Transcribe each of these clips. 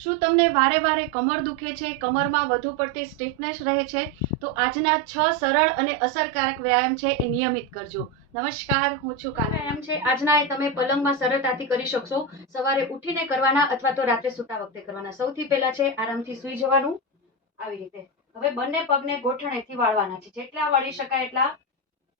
શું તમને વારે વારે કમર દુખે છે, કમરમાં વધુ પડતી સ્ટીફનેસ રહે છે? તો આજના 6 સરળ અને અસરકારક વ્યાયામ છે એ નિયમિત કરજો. નમસ્કાર, હું છું કાના. વ્યાયામ છે આજના એ તમે પલંગમાં સરળતાથી કરી શકશો. સવારે ઉઠીને કરવાના અથવા તો રાત્રે સૂતા વખતે કરવાના. સૌથી પહેલા છે આરામથી સૂઈ જવાનું આવી રીતે. હવે બંને પગને ગોઠણેથી વાળવાના છે, જેટલા વાળી શકાય એટલા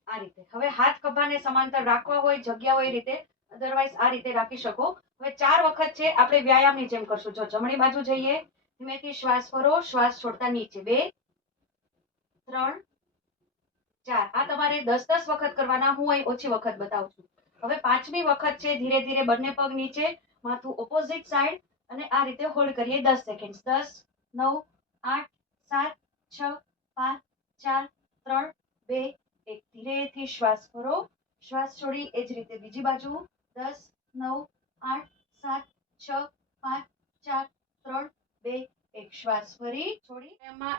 આ રીતે. હવે હાથ ખભાને સમાંતર રાખવા હોય, જગ્યા હોય એ રીતે, અધરવાઇઝ આ રીતે રાખી શકો. હવે 4 વખત છે આપણે વ્યાયામની જેમ કરશું. જો જમણી બાજુ જઈએ, ધીમેથી શ્વાસ ભરો, શ્વાસ છોડતા નીચે. 2 3 4. આ તમારે 10 વખત કરવાના. હું અહીં ઓછી વખત બતાવું છું. હવે 5મી વખત છે ધીરે ધીરે બંને પગ નીચે, માથું ઓપોઝિટ સાઈડ અને આ રીતે હોલ્ડ કરીએ 10 સેકન્ડ. 10 9 8 7 6 5 4 3 2 1. ધીરેથી શ્વાસ ભરો, શ્વાસ છોડી. એ જ રીતે બીજી બાજુ. 10 9 8 7 6 5 4 3 2 1. શ્વાસ ભરી છોડી. એમાં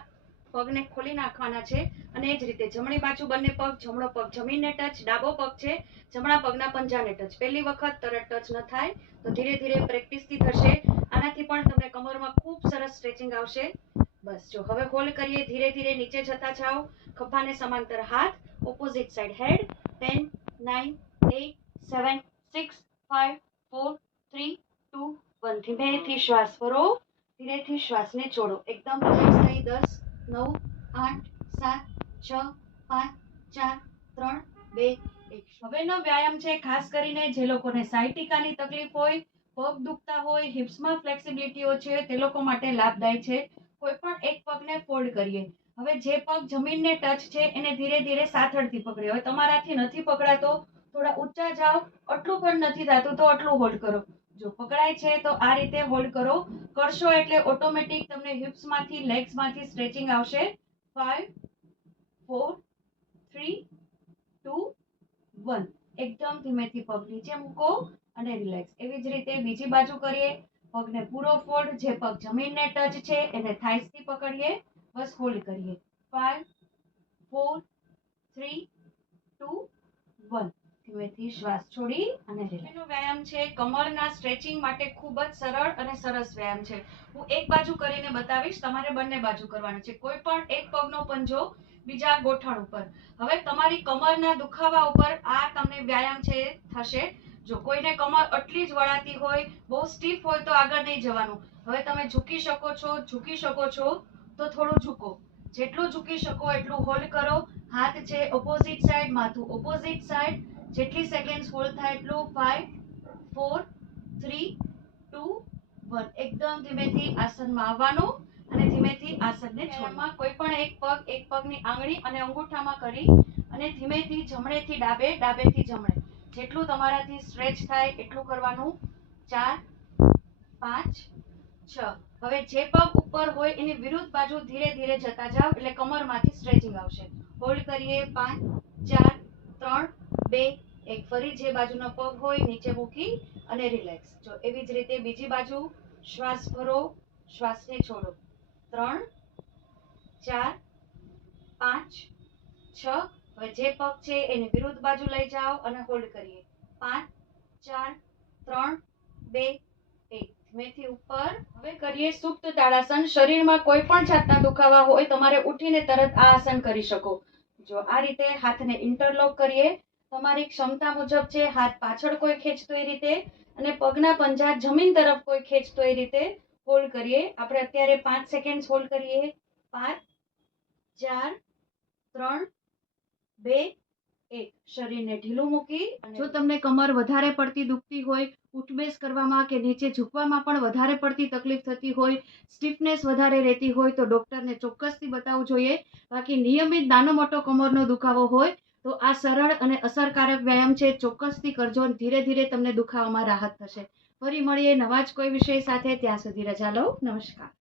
પગને ખોલી નાખવાના છે અને એ જ રીતે જમણી બાજુ બંને પગ, જમણો પગ જમીનને ટચ, ડાબો પગ છે જમણા પગના પંજાને ટચ. પહેલી વખત તરત ટચ ન થાય તો ધીરે ધીરે પ્રેક્ટિસથી થશે. આનાથી પણ તમને કમરમાં ખૂબ સરસ સ્ટ્રેચિંગ આવશે. બસ જો હવે હોલ્ડ કરીએ, ધીરે ધીરે નીચે જતા જાઓ, ખભાને સમાંતર હાથ, ઓપોઝિટ સાઈડ હેડ. 10 9 8 7 6 5 4 3 2 1. ધીમેથી શ્વાસ ભરો, ધીરેથી શ્વાસને છોડો. એકદમ રિલેક્સ થઈ. 10 9 8 7 6 5 4 3 2 1. હવેનો વ્યાયામ છે ખાસ કરીને જે લોકોને સાયટિકાની તકલીફ હોય, પગ દુખતા હોય, હિપ્સમાં ફ્લેક્સિબિલિટી ઓછી હોય તે લોકો માટે લાભદાયી છે. કોઈ પણ એક પગને ફોલ્ડ કરીએ. હવે જે પગ જમીનને ટચ છે એને ધીરે ધીરે સાથળથી પકડીએ. હવે તમારાથી નથી પકડાતો, થોડા ઊંચા જાઓ. આટલું પણ નથી થતું તો આટલું હોલ્ડ કરો. જો પકડાય છે તો આ રીતે હોલ્ડ કરો. કરશો એટલે ઓટોમેટિક તમને હિપ્સમાંથી, લેગ્સમાંથી સ્ટ્રેચિંગ આવશે. 5 4 3 2 1. એકદમ ધીમેથી પગ નીચે મૂકો અને રિલેક્સ. એવી જ રીતે બીજી બાજુ કરીએ. પગને પૂરો ફોલ્ડ. જે પગ જમીનને ટચ છે એને થાઈસથી પકડીએ. બસ હોલ્ડ કરીએ. 5 4 3 2 1. ધીમેથી શ્વાસ છોડી અને રિલેક્સ. એનો વ્યાયામ છે કમરના સ્ટ્રેચિંગ માટે ખૂબ જ સરળ અને સરસ વ્યાયામ છે. હું એક બાજુ કરીને બતાવીશ, તમારે બંને બાજુ કરવાનું છે. કોઈ પણ એક પગનો પંજો બીજા ગોઠણ ઉપર. હવે તમારી કમરના દુખાવા ઉપર આ તમને વ્યાયામ છે થશે. જો કોઈને કમર આટલી જ વળાતી હોય, બહુ સ્ટીફ હોય તો આગળ નહીં જવાનું. હવે તમે ઝૂકી શકો છો, ઝૂકી શકો છો તો થોડું ઝૂકો. જેટલું ઝૂકી શકો એટલું હોલ્ડ કરો. હાથ છે ઓપોઝિટ સાઈડ, માથું ઓપોઝિટ સાઈડ. જેટલી સેકન્ડ હોલ્ડ થાય એટલું. 5 4 3 2 1. એકદમ ધીમેથી આસનમાં આવવાનું અને ધીમેથી આસનને છોડવામાં. કોઈ પણ એક પગ, એક પગની આંગળી અને અંગૂઠામાં કરી અને ધીમેથી જમણેથી ડાબે, ડાબેથી જમણે, જેટલું તમારાથી સ્ટ્રેચ થાય એટલું કરવાનું. 4 5 6. હવે જે પગ ઉપર હોય એની વિરુદ્ધ બાજુ ધીરે ધીરે જતા જાવ એટલે કમરમાંથી સ્ટ્રેચિંગ આવશે. હોલ્ડ કરીએ. 5 4 3 2 1. ફરી જે બાજુનો પગ હોય નીચે મૂકી અને રિલેક્સ. જો એવી જ રીતે બીજી બાજુ. શ્વાસ ભરો, શ્વાસને છોડો. 3 4 5 6. હવે જે પગ છે એની વિરુદ્ધ બાજુ લઈ જાઓ અને હોલ્ડ કરીએ. 5 4 3 2 1. ધીમેથી ઉપર. હવે કરીએ સુપ્ત તાડાસન. શરીરમાં કોઈ પણ જાતના દુખાવા હોય તમારે ઉઠીને તરત આ આસન કરી શકો. જો આ રીતે હાથને ઇન્ટરલોક કરીએ. તમારી ક્ષમતા મુજબ છે. હાથ પાછળ કોઈ ખેંચતો એ રીતે અને પગના પંજા જમીન તરફ કોઈ ખેંચતો એ રીતે હોલ્ડ કરીએ. આપણે અત્યારે 5 સેકન્ડ હોલ્ડ કરીએ. 5 4 3 2 1. શરીરને ઢીલું મૂકી. જો તમને કમર વધારે પડતી દુખતી હોય, ઉઠબેસ કરવામાં કે નીચે ઝૂકવામાં પણ વધારે પડતી તકલીફ થતી હોય, સ્ટીફનેસ વધારે રહેતી હોય તો ડોક્ટરને ચોક્કસથી બતાવવું જોઈએ. બાકી નિયમિત નાનો મોટો કમરનો દુખાવો હોય તો આ સરળ અને અસરકારક વ્યાયામ છે, ચોક્કસથી કરજો. ધીરે ધીરે તમને દુખાવામાં રાહત થશે. ફરી મળીએ નવા જ કોઈ વિષય સાથે. ત્યાં સુધી રજા લો. નમસ્કાર.